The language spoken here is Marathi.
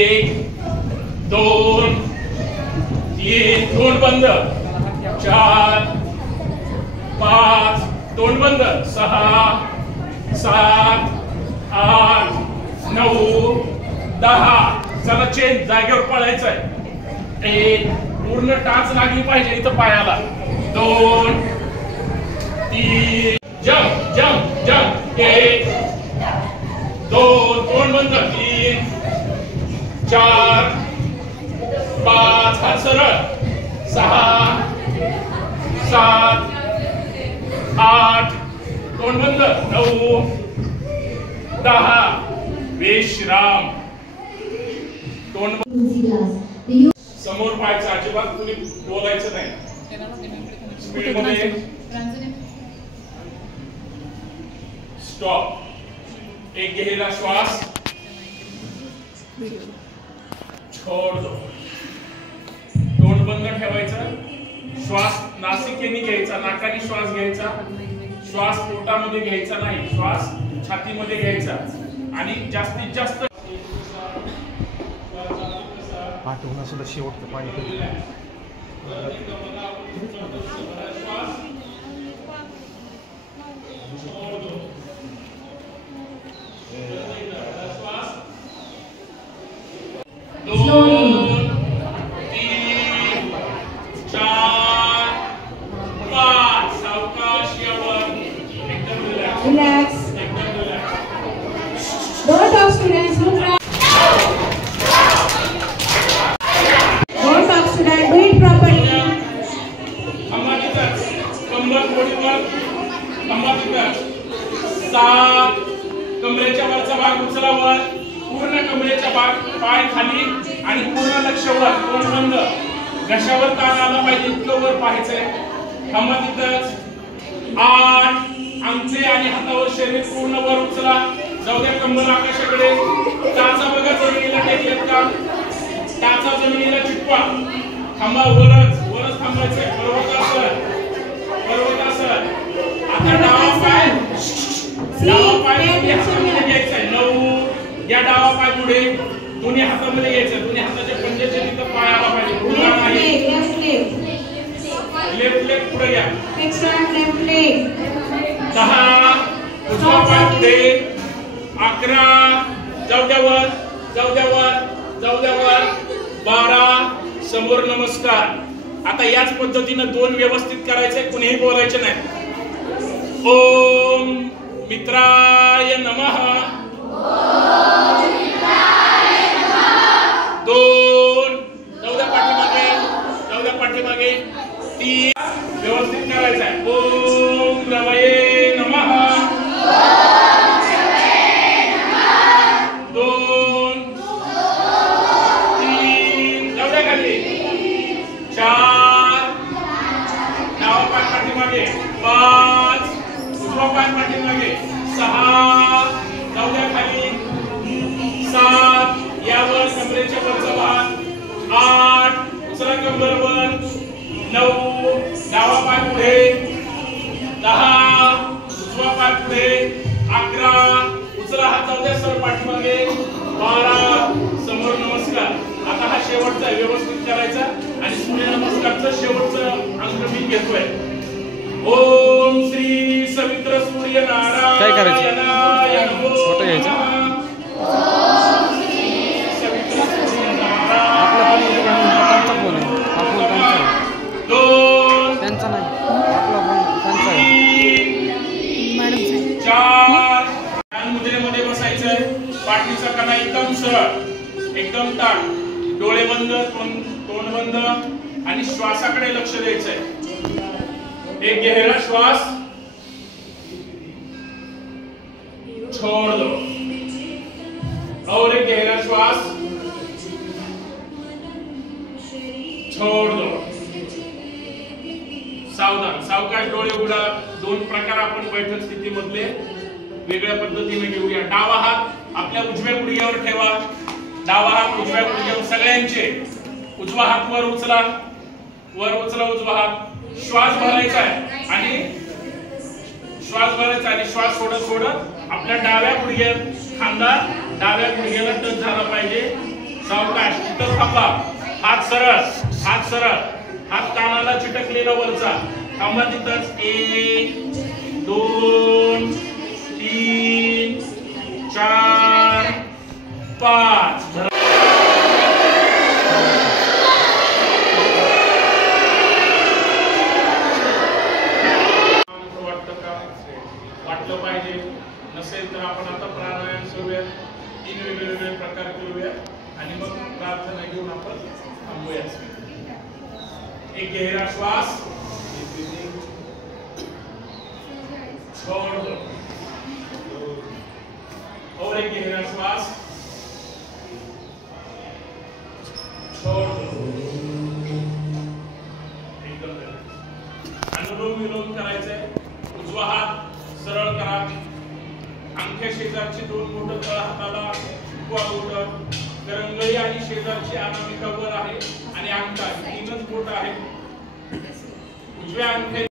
1 2 3 तोंड बंद 4 5 तोंड बंद 6 7 8 9 10 चला चेन जागेवर पळायचं आहे 1 पूर्ण टाच लागली पाहिजे इथं पायाला 2 3 जंप जंप जंप 1 2 तोंड बंद 3 4 5 हात सरळ 6 7 8 तोंड बंद 9 10 विश्राम तोंड समोर पाहायचं अजिबात तुम्ही बोलायचं नाही स्पीड मध्ये स्टॉप एक गहरा श्वास छोड़ दो तोंड बंद ठेवायचं श्वास नासिकेने घ्यायचा नाकाने श्वास घ्यायचा श्वास पोटामध्ये घ्यायचा नाही श्वास छातीमध्ये घ्यायचा आणि जास्तीत जास्त आठवणा सुद्धा शेवटचं पाणी Relax. Both of students look right. Both of students do it properly. कंबर थोडीवर कंबर 7 कमरेच्या वरचा भाग उचला वर पूर्ण कमरेचा भाग पाय खाली आणि पूर्ण लक्ष वर तोंड बंद घशावर ताण आला पाहिजे इतकं वर पाहायचंय थांबा तिथंच 8 अंगठे आणि हातावर शरीर पूर्ण वर उचला जाऊ द्या कंबर आकाशाकडे टाचा बघा जमिनीला टेकलेत का टाचा जमिनीला चिटवा थांबा वरच थांबायचंय पर्वतासन आता डावा पाय पुढे हातामध्ये घ्यायचाय 9 या डावा पाय पुढे दोन्ही हातामध्ये घ्यायचं दोन्ही हाताच्या पंजाच्या तिथं पाय आला पाहिजे पुढे नाही लेफ्ट लेग पुढे घ्या 10 उजवा पाय पुढे 11 जाऊ द्या वर 12 समोर नमस्कार आता याच पद्धतीने दोन व्यवस्थित करायचे कुणीही बोलायचे नाही ओम मित्राय नमः 2 जाऊ द्या पाठीमागे 3 व्यवस्थित करायचं आहे ओम रवये नमः 2 3 जाऊ द्या खाली 4 डावा पाय पाठीमागे 5 उजवा पाय पाठीमागे 6 जाऊ द्या खाली 7 यावर कमरेच्या वरचा भाग 8 उचला कंबरवर 9 डावा पाय पुढे 10 उजवा पाय पुढे 11 उचला हात जाऊ द्या सर पाठीमागे 12 समोर नमस्कार आता हा शेवटचा व्यवस्थित करायचा आणि सूर्य नमस्कारचं शेवटचं अंक मी घेतोय ओम श्री सवित्र सूर्य नारायणाय नमो फोटो घ्यायचा सवित्र सूर्य नारायणाय त्यांचा नाही आपला त्यांचा मॅडम 4 ध्यान मुद्रेमध्ये बसायचंय पाठीचा कणा एकदम सरळ एकदम ताठ डोळे बंद तोंड बंद आणि श्वासाकडे लक्ष द्यायचंय एक गहरा श्वास छोड़ दो और एक गहरा श्वास छोड़ दो सावधान सावकाश डोळे उघडा दोन प्रकार आपण बैठक स्थितीमधले वेगळ्या पद्धतीने घेऊया डावा हात आपल्या उजव्या गुडघ्यावर ठेवा डावा हात उजव्या गुडघ्यावर सगळ्यांचे उजवा हात वर उचला उजवा हात श्वास भरायचा आहे आणि श्वास सोडत आपल्या डाव्या गुडघ्यात खांदा डाव्या गुडघ्याला टच झाला पाहिजे सावकाश तिथं थांबा. हात सरळ हात कानाला चिटकलेला वरचा. थांबा तिथंच. 1 2 3 4 5. वाटलं पाहिजे. नसेल तर आपण आता प्राणायाम करूया. 3 वेगवेगळे प्रकार करूया आणि मग प्रार्थना घेऊन आपण थांबूया. एक गहरा श्वास, छोड़ दो. और एक गहरा श्वास, छोड़ दो. एकदम अनुलोम विलोम करायचंय. उजवा हात सरळ करा. अंगठ्या शेजारची 2 बोटं तळ हाताला, उजवा बोट करंगळी आणि शेजारची अनामिका वर आहे आणि अंगठा 3च बोट आहे. उजव्या अंगठ्या